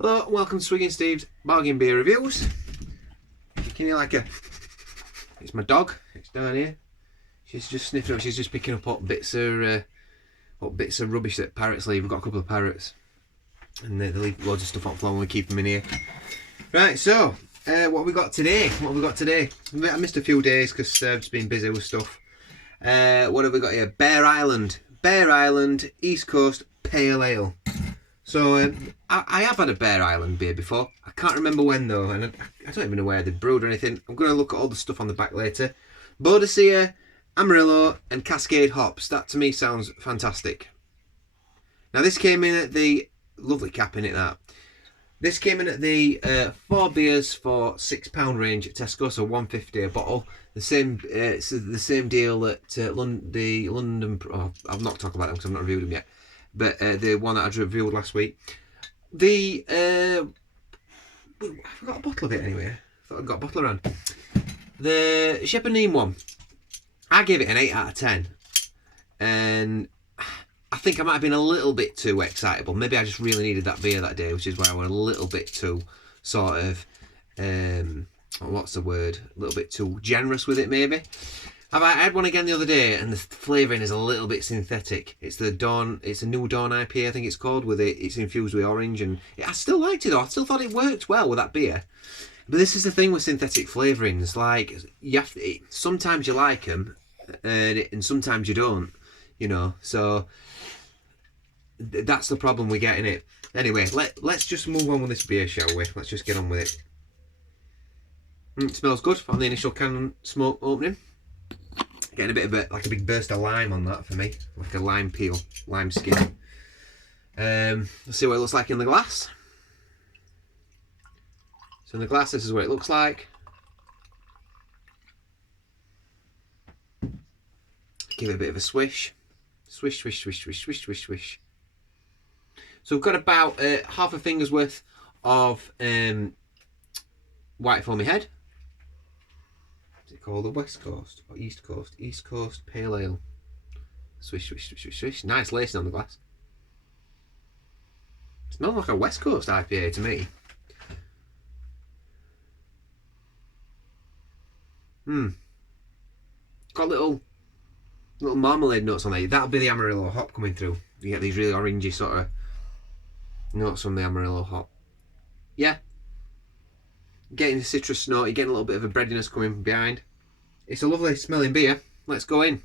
Hello and welcome to Swiggin Steve's Bargain Beer Reviews. You can hear like a... It's my dog, it's down here. She's just sniffing up, she's just picking up bits of rubbish that parrots leave. We've got a couple of parrots and they leave loads of stuff on the floor and we keep them in here. Right, so what have we got today? I missed a few days because I've just been busy with stuff. What have we got here? Bear Island East Coast Pale Ale. So I have had a Bear Island beer before. I can't remember when though, and I don't even know where they brewed or anything. I'm going to look at all the stuff on the back later. Boadicea, Amarillo and Cascade hops. That to me sounds fantastic. Now this came in at the... Lovely cap in it, that. This came in at the 4 beers for £6 range at Tesco, so £1.50 a bottle. The same it's the same deal at the London... Oh, I've not talked about them because I've not reviewed them yet. But the one that I reviewed last week. I forgot a bottle of it anyway. I thought I'd got a bottle around. The Shepherd Neame one. I gave it an 8 out of 10. And I think I might have been a little bit too excitable. Maybe I just really needed that beer that day, which is why I went a little bit too sort of... what's the word? A little bit too generous with it, maybe. I had one again the other day, and the flavouring is a little bit synthetic. It's the Dawn. It's a new Dawn IPA, I think it's called. It's infused with orange, and I still liked it though. I still thought it worked well with that beer. But this is the thing with synthetic flavourings. Like sometimes you like them, and sometimes you don't. You know, so that's the problem we get in it. Anyway, let's just move on with this beer, shall we? Let's just get on with it. It smells good on the initial can smoke opening. Getting a bit of like a big burst of lime on that for me, like a lime peel, lime skin. Let's see what it looks like in the glass. So in the glass, this is what it looks like. Give it a bit of a swish. Swish, swish, swish, swish, swish, swish, swish. So we've got about half a finger's worth of white foamy head. Is it called the West Coast or East Coast? East Coast Pale Ale. Swish, swish, swish, swish, swish. Nice lacing on the glass. Smells like a West Coast IPA to me. Got little marmalade notes on there. That'll be the Amarillo hop coming through. You get these really orangey sort of notes from the Amarillo hop. Yeah. Getting the citrus note, you're getting a little bit of a breadiness coming from behind. It's a lovely smelling beer. Let's go in.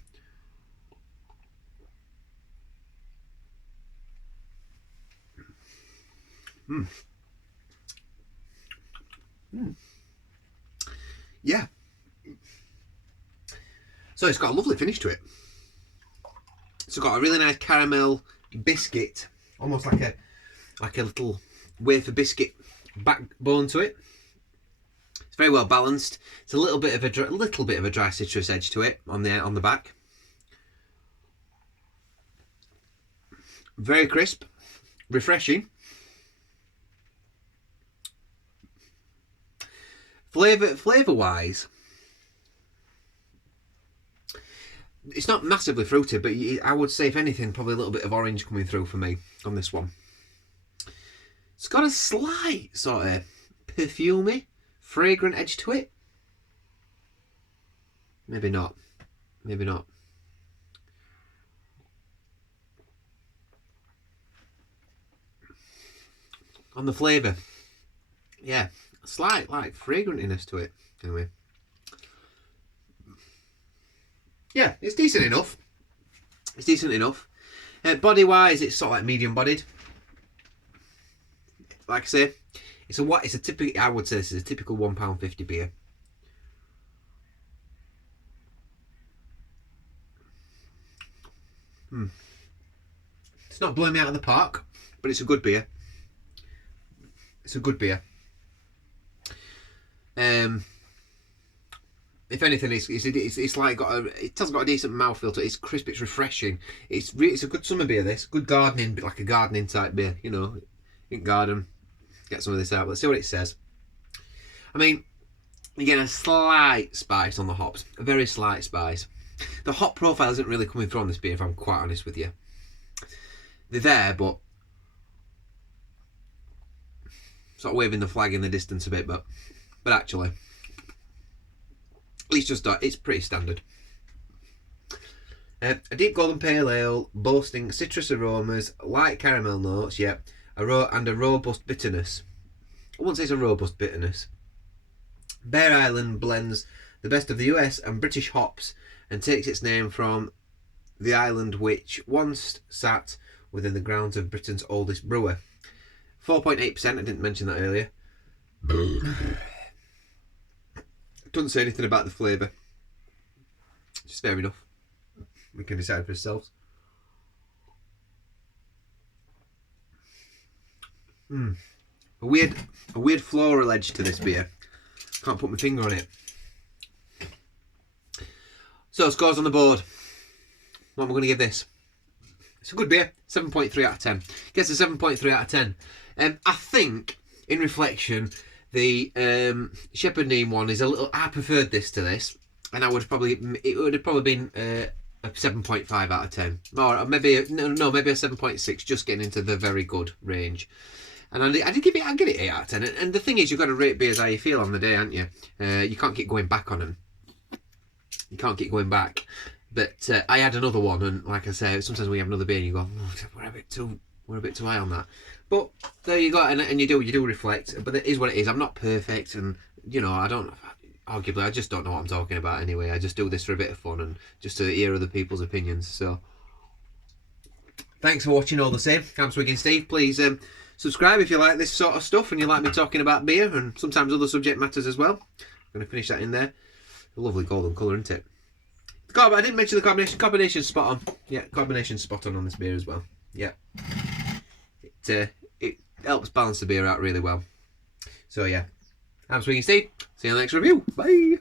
Yeah. So it's got a lovely finish to it. It's got a really nice caramel biscuit, almost like a little wafer biscuit backbone to it. It's very well balanced. It's a little bit of a dry citrus edge to it on the back. Very crisp, refreshing. Flavour wise, it's not massively fruity, but I would say if anything, probably a little bit of orange coming through for me on this one. It's got a slight sort of perfumey, fragrant edge to it. Maybe not. Maybe not. On the flavour, yeah, a slight like fragrantiness to it. Anyway, yeah, it's decent enough. It's decent enough. Body wise, it's sort of like medium bodied. Like I say, it's a typical. I would say this is a typical £1.50 beer. It's not blowing me out of the park, but it's a good beer. It's a good beer. If anything, it's like it has got a decent mouthfeel to it. It's crisp. It's refreshing. It's a good summer beer. This good gardening, like a gardening type beer. You know, in garden. Get some of this out. Let's see what it says. I mean, again, a slight spice on the hops. A very slight spice. The hop profile isn't really coming through on this beer, if I'm quite honest with you. They're there, but sort of waving the flag in the distance a bit, but actually, it's just it's pretty standard. A deep golden pale ale boasting citrus aromas, light caramel notes, and a robust bitterness. I wouldn't say it's a robust bitterness. Bear Island blends the best of the US and British hops and takes its name from the island which once sat within the grounds of Britain's oldest brewer. 4.8%, I didn't mention that earlier. Doesn't say anything about the flavour. Just fair enough. We can decide for ourselves. A weird floral edge to this beer. Can't put my finger on it. So, scores on the board. What am I going to give this? It's a good beer. 7.3 out of 10. Gets a 7.3 out of 10. I think, in reflection, the Shepherd Neame one is a little... I preferred this to this. And it would have probably been a 7.5 out of 10. Or maybe maybe a 7.6, just getting into the very good range. And I'd give it 8 out of 10. And the thing is, you've got to rate beers how you feel on the day, haven't you? You can't keep going back on them. You can't keep going back. But I had another one, and like I say, sometimes when you have another beer, and you go, we're a bit too high on that. But there you go, and you do reflect. But it is what it is. I'm not perfect, and arguably, I just don't know what I'm talking about anyway. I just do this for a bit of fun and just to hear other people's opinions. So, thanks for watching all the same. I'm Swiggin Steve. Please subscribe if you like this sort of stuff and you like me talking about beer and sometimes other subject matters as well. I'm going to finish that in there. A lovely golden colour, isn't it? I didn't mention the carbonation. Carbonation's spot on. Yeah, carbonation's spot on this beer as well. Yeah. It helps balance the beer out really well. So yeah. I'm Swiggin Steve. See you in the next review. Bye.